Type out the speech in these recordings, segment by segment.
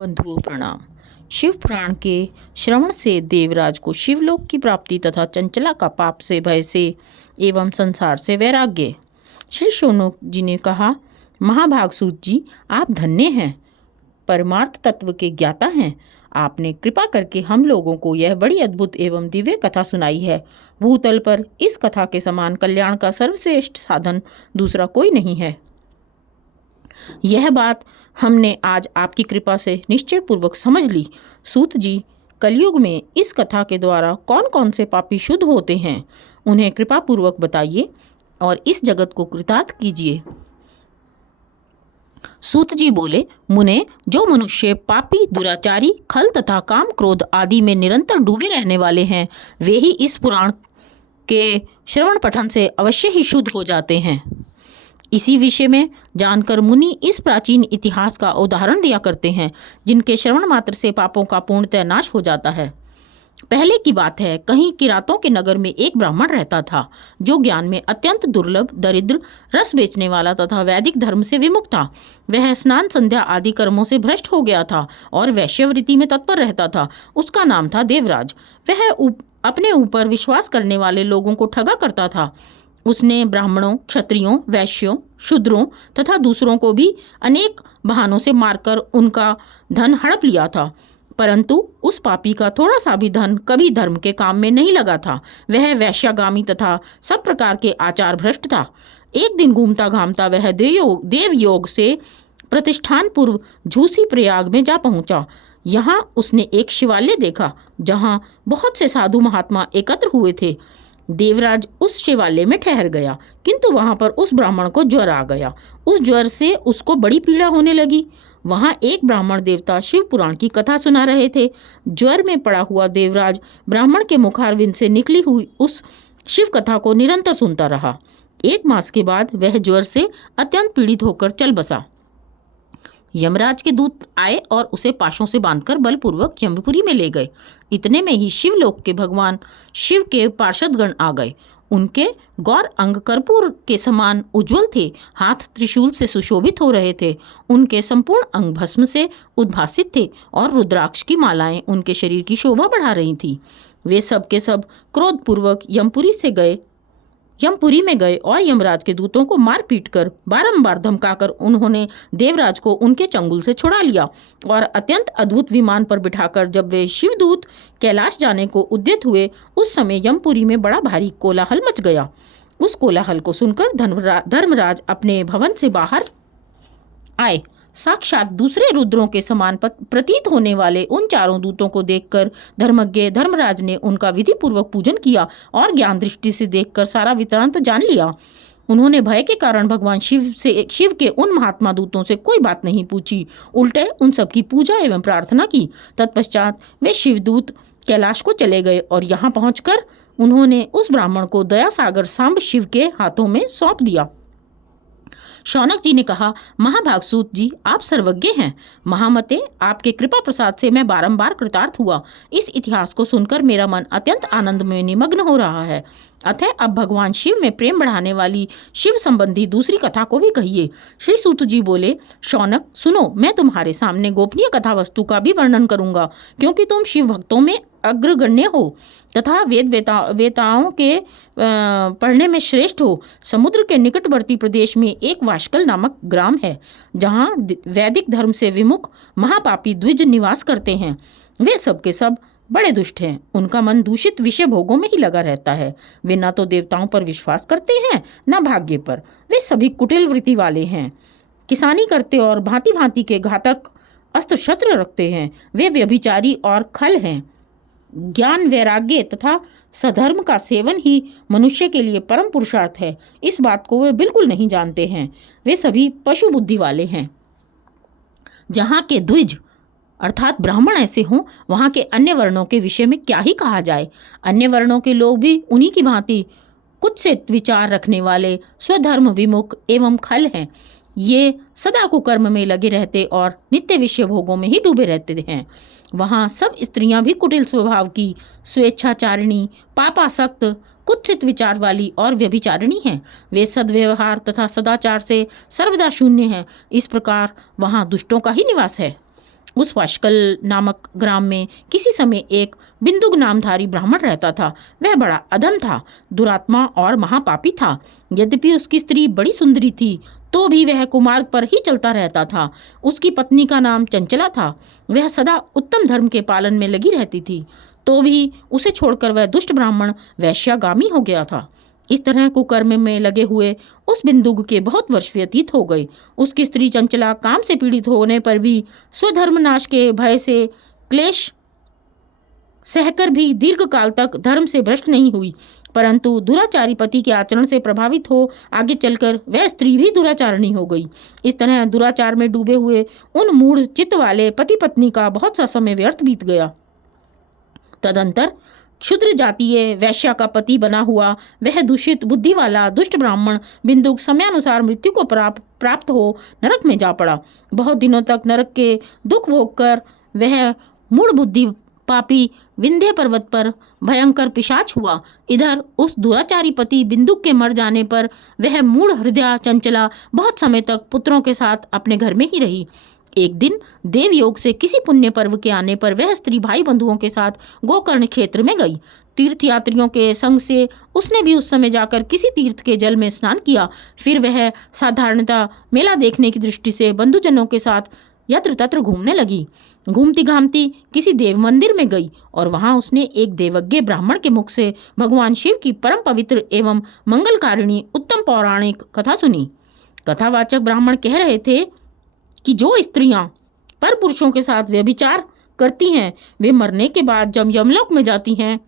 बंधुओं प्रणाम। शिव पुराण के श्रवण से देवराज को शिवलोक की प्राप्ति तथा चंचला का पाप से भय से एवं संसार से वैराग्य। श्री शौनक जी ने कहा, महाभागसूत जी, आप धन्य हैं, परमार्थ तत्व के ज्ञाता हैं। आपने कृपा करके हम लोगों को यह बड़ी अद्भुत एवं दिव्य कथा सुनाई है। भूतल पर इस कथा के समान कल्याण का सर्वश्रेष्ठ साधन दूसरा कोई नहीं है। यह बात हमने आज आपकी कृपा से निश्चय पूर्वक समझ ली। सूत जी, कलयुग में इस कथा के द्वारा कौन कौन से पापी शुद्ध होते हैं, उन्हें कृपा पूर्वक बताइए और इस जगत को कृतार्थ कीजिए। सूत जी बोले, मुने, जो मनुष्य पापी, दुराचारी, खल तथा काम क्रोध आदि में निरंतर डूबे रहने वाले हैं, वे ही इस पुराण के श्रवण पठन से अवश्य ही शुद्ध हो जाते हैं। इसी विषय में जानकर मुनि इस प्राचीन इतिहास का उदाहरण दिया करते हैं, जिनके श्रवण मात्र से पापों का पूर्णतः नाश हो जाता है। पहले की बात है, कहीं किरातों के नगर में एक ब्राह्मण रहता था, जो ज्ञान में अत्यंत दुर्लभ, दरिद्र, रस बेचने वाला तथा वैदिक धर्म से विमुख था। वह स्नान संध्या आदि कर्मों से भ्रष्ट हो गया था और वैश्यवृत्ति में तत्पर रहता था। उसका नाम था देवराज। वह अपने ऊपर विश्वास करने वाले लोगों को ठगा करता था। उसने ब्राह्मणों, क्षत्रियों, वैश्यों, शूद्रों तथा दूसरों को भी अनेक बहानों से मारकर उनका धन हड़प लिया था, परंतु उस पापी का थोड़ा सा भी धन कभी धर्म के काम में नहीं लगा था। वह वैश्यागामी तथा सब प्रकार के आचार भ्रष्ट था। एक दिन घूमता घामता वह देवयोग से प्रतिष्ठान पूर्व झूसी प्रयाग में जा पहुंचा। यहाँ उसने एक शिवालय देखा, जहाँ बहुत से साधु महात्मा एकत्र हुए थे। देवराज उस शिवालय में ठहर गया, किंतु वहां पर उस ब्राह्मण को ज्वर आ गया। उस ज्वर से उसको बड़ी पीड़ा होने लगी। वहां एक ब्राह्मण देवता शिव पुराण की कथा सुना रहे थे। ज्वर में पड़ा हुआ देवराज ब्राह्मण के मुखारविंद से निकली हुई उस शिव कथा को निरंतर सुनता रहा। 1 मास के बाद वह ज्वर से अत्यंत पीड़ित होकर चल बसा। यमराज के दूत आए और उसे पाशों से बांधकर बलपूर्वक यमपुरी में ले गए। इतने में ही शिवलोक के भगवान शिव के पार्षदगण आ गए। उनके गौर अंग कर्पूर के समान उज्जवल थे, हाथ त्रिशूल से सुशोभित हो रहे थे। उनके संपूर्ण अंग भस्म से उद्भासित थे और रुद्राक्ष की मालाएं उनके शरीर की शोभा बढ़ा रही थी। वे सब के सब क्रोधपूर्वक यमपुरी में गए और यमराज के दूतों को मार पीट कर बारंबार धमकाकर उन्होंने देवराज को उनके चंगुल से छुड़ा लिया और अत्यंत अद्भुत विमान पर बिठाकर जब वे शिवदूत कैलाश जाने को उद्यत हुए, उस समय यमपुरी में बड़ा भारी कोलाहल मच गया। उस कोलाहल को सुनकर धर्मराज अपने भवन से बाहर आए। साक्षात दूसरे रुद्रों के समान प्रतीत होने वाले उन चारों दूतों को देखकर धर्मज्ञ धर्मराज ने उनका विधि पूर्वक पूजन किया और ज्ञान दृष्टि से देखकर सारा वृत्तांत जान लिया। उन्होंने भय के कारण भगवान शिव के उन महात्मा दूतों से कोई बात नहीं पूछी, उल्टे उन सबकी पूजा एवं प्रार्थना की। तत्पश्चात वे शिवदूत कैलाश को चले गए और यहाँ पहुंचकर उन्होंने उस ब्राह्मण को दया सागर सांब शिव के हाथों में सौंप दिया। शौनक जी ने कहा, महाभागसूत जी, आप सर्वज्ञ हैं। महामते, आपके कृपा प्रसाद से मैं बारंबार कृतार्थ हुआ। इस इतिहास को सुनकर मेरा मन अत्यंत आनंद में निमग्न हो रहा है। अतः अब भगवान शिव में प्रेम बढ़ाने वाली शिव संबंधी दूसरी कथा को भी कहिए। श्री सूत जी बोले, शौनक सुनो, मैं तुम्हारे सामने गोपनीय कथा वस्तु का भी वर्णन करूंगा, क्योंकि तुम शिव भक्तों में अग्रगण्य हो तथा वेताओं के पढ़ने में श्रेष्ठ हो। समुद्र के निकटवर्ती प्रदेश में एक वाशकल नामक ग्राम है, जहाँ वैदिक धर्म से विमुख महापापी द्विज निवास करते हैं। वे सब के सब बड़े दुष्ट हैं। उनका मन दूषित विषय भोगों में ही लगा रहता है। वे न तो देवताओं पर विश्वास करते हैं, न भाग्य पर। वे सभी कुटिल वृत्ति वाले हैं, किसानी करते और भांति भांति के घातक अस्त्र शस्त्र रखते हैं। वे व्यभिचारी और खल हैं। ज्ञान, वैराग्य तथा सधर्म का सेवन ही मनुष्य के लिए परम पुरुषार्थ है, इस बात को वे बिल्कुल नहीं जानते हैं। वे सभी पशु बुद्धि वाले हैं। जहाँ के द्विज अर्थात ब्राह्मण ऐसे हों, वहाँ के अन्य वर्णों के विषय में क्या ही कहा जाए। अन्य वर्णों के लोग भी उन्हीं की भांति कुत्सित विचार रखने वाले, स्वधर्म विमुख एवं खल हैं। ये सदा कुकर्म में लगे रहते और नित्य विषय भोगों में ही डूबे रहते हैं। वहाँ सब स्त्रियां भी कुटिल स्वभाव की, स्वेच्छाचारिणी, पापासक्त, कुत्सित विचार वाली और व्यभिचारिणी हैं। वे सद्व्यवहार तथा सदाचार से सर्वदा शून्य हैं। इस प्रकार वहाँ दुष्टों का ही निवास है। उस वाशकल नामक ग्राम में किसी समय एक बिंदुक नामधारी ब्राह्मण रहता था। वह बड़ा अधम था, दुरात्मा और महापापी था। यद्यपि उसकी स्त्री बड़ी सुंदरी थी तो भी वह कुमार्ग पर ही चलता रहता था। उसकी पत्नी का नाम चंचला था। वह सदा उत्तम धर्म के पालन में लगी रहती थी, तो भी उसे छोड़कर वह दुष्ट ब्राह्मण वैश्यागामी हो गया था। इस तरह कुकर्म में लगे हुए उस बिंदुक के बहुत वर्ष व्यतीत हो गए। उसकी स्त्री चंचला काम से पीड़ित होने पर भी स्वधर्म नाश के भय से क्लेश सहकर भी दीर्घ काल तक धर्म से भ्रष्ट नहीं हुई, परंतु दुराचारी पति के आचरण से प्रभावित हो आगे चलकर वह स्त्री भी दुराचारणी हो गई। इस तरह दुराचार में डूबे हुए उन मूढ़ चित्त वाले पति पत्नी का बहुत सा समय व्यर्थ बीत गया। तदंतर क्षुद्र जातीय वैश्या का पति बना हुआ वह दूषित बुद्धि वाला दुष्ट ब्राह्मण बिंदुक समयानुसार मृत्यु को प्राप्त हो नरक में जा पड़ा। बहुत दिनों तक नरक के दुख भोग कर वह मूढ़ बुद्धि पापी विंध्य पर्वत पर भयंकर पिशाच हुआ। इधर उस दुराचारी पति बिंदुक के मर जाने पर वह मूढ़ हृदय चंचला बहुत समय तक पुत्रों के साथ अपने घर में ही रही। एक दिन देव योग से किसी पुण्य पर्व के आने पर वह स्त्री भाई बंधुओं के साथ गोकर्ण क्षेत्र में गई। तीर्थयात्रियों के संग से उसने भी उस समय जाकर किसी तीर्थ के जल में स्नान किया। फिर वह साधारणतः मेला देखने की दृष्टि से बंधुजनों के साथ यत्र तत्र घूमने लगी। घूमती घामती किसी देव मंदिर में गई और वहां उसने एक देवज्ञ ब्राह्मण के मुख से भगवान शिव की परम पवित्र एवं मंगलकारिणी उत्तम पौराणिक कथा सुनी। कथावाचक ब्राह्मण कह रहे थे कि जो स्त्रियां पर पुरुषों के साथ व्यभिचार करती हैं वे मरने के बाद जब यमलोक में जाती हैं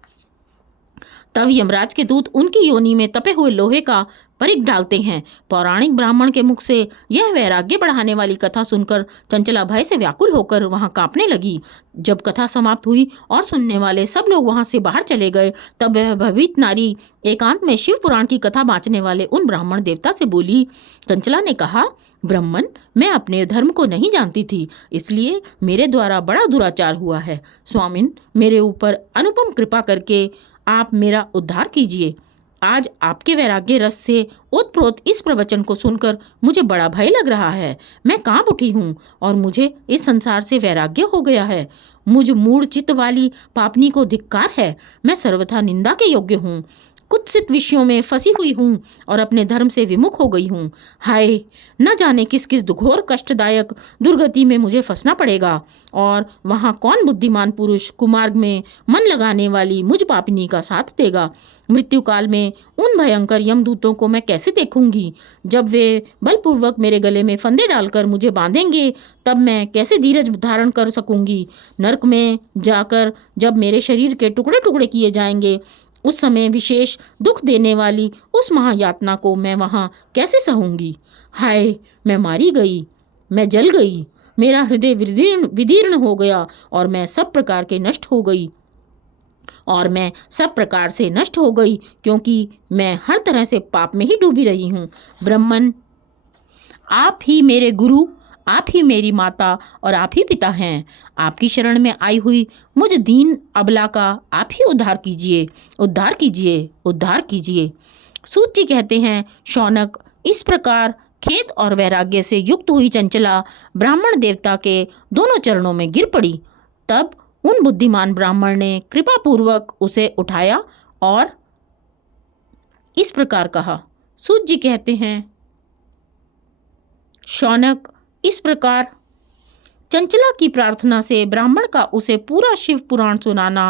तब यमराज के दूत उनकी योनि में तपे हुए लोहे का परिघ डालते हैं। पौराणिक ब्राह्मण के मुख से यह वैराग्य बढ़ाने वाली कथा सुनकर चंचला भय से व्याकुल होकर वहां कांपने लगी। जब कथा समाप्त हुई और सुनने वाले सब लोग वहां से बाहर चले गए तब वह भयभीत नारी एकांत में शिव पुराण की कथा बाँचने वाले उन ब्राह्मण देवता से बोली। चंचला ने कहा, ब्राह्मण, मैं अपने धर्म को नहीं जानती थी, इसलिए मेरे द्वारा बड़ा दुराचार हुआ है। स्वामिन, मेरे ऊपर अनुपम कृपा करके आप मेरा उद्धार कीजिए। आज आपके वैराग्य रस से ओतप्रोत इस प्रवचन को सुनकर मुझे बड़ा भय लग रहा है। मैं कांप उठी हूँ और मुझे इस संसार से वैराग्य हो गया है। मुझ मूढ़ चित्त वाली पापनी को धिक्कार है। मैं सर्वथा निंदा के योग्य हूँ, कुत्सित विषयों में फंसी हुई हूँ और अपने धर्म से विमुख हो गई हूँ। हाय, न जाने किस किस घोर कष्टदायक दुर्गति में मुझे फंसना पड़ेगा और वहाँ कौन बुद्धिमान पुरुष कुमार्ग में मन लगाने वाली मुझ पापिनी का साथ देगा। मृत्यु काल में उन भयंकर यमदूतों को मैं कैसे देखूंगी। जब वे बलपूर्वक मेरे गले में फंदे डालकर मुझे बांधेंगे तब मैं कैसे धीरज धारण कर सकूंगी। नरक में जाकर जब मेरे शरीर के टुकड़े टुकड़े किए जाएंगे उस समय विशेष दुख देने वाली उस महायातना को मैं वहाँ कैसे सहूंगी। हाय, मैं मारी गई, मैं जल गई, मेरा हृदय विदीर्ण हो गया और मैं सब प्रकार से नष्ट हो गई क्योंकि मैं हर तरह से पाप में ही डूबी रही हूँ। ब्राह्मण, आप ही मेरे गुरु, आप ही मेरी माता और आप ही पिता हैं। आपकी शरण में आई हुई मुझ दीन अबला का आप ही उद्धार कीजिए, उद्धार कीजिए, उद्धार कीजिए। सूत जी कहते हैं, शौनक, इस प्रकार खेद और वैराग्य से युक्त हुई चंचला ब्राह्मण देवता के दोनों चरणों में गिर पड़ी। तब उन बुद्धिमान ब्राह्मण ने कृपापूर्वक उसे उठाया और इस प्रकार कहा। सूत जी कहते हैं, शौनक, इस प्रकार चंचला की प्रार्थना से ब्राह्मण का उसे पूरा शिव पुराण सुनाना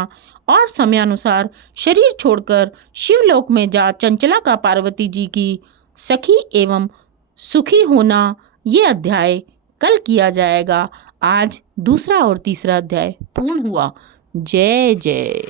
और समयानुसार शरीर छोड़कर शिवलोक में जा चंचला का पार्वती जी की सखी एवं सुखी होना, ये अध्याय कल किया जाएगा। आज दूसरा और तीसरा अध्याय पूर्ण हुआ। जय जय।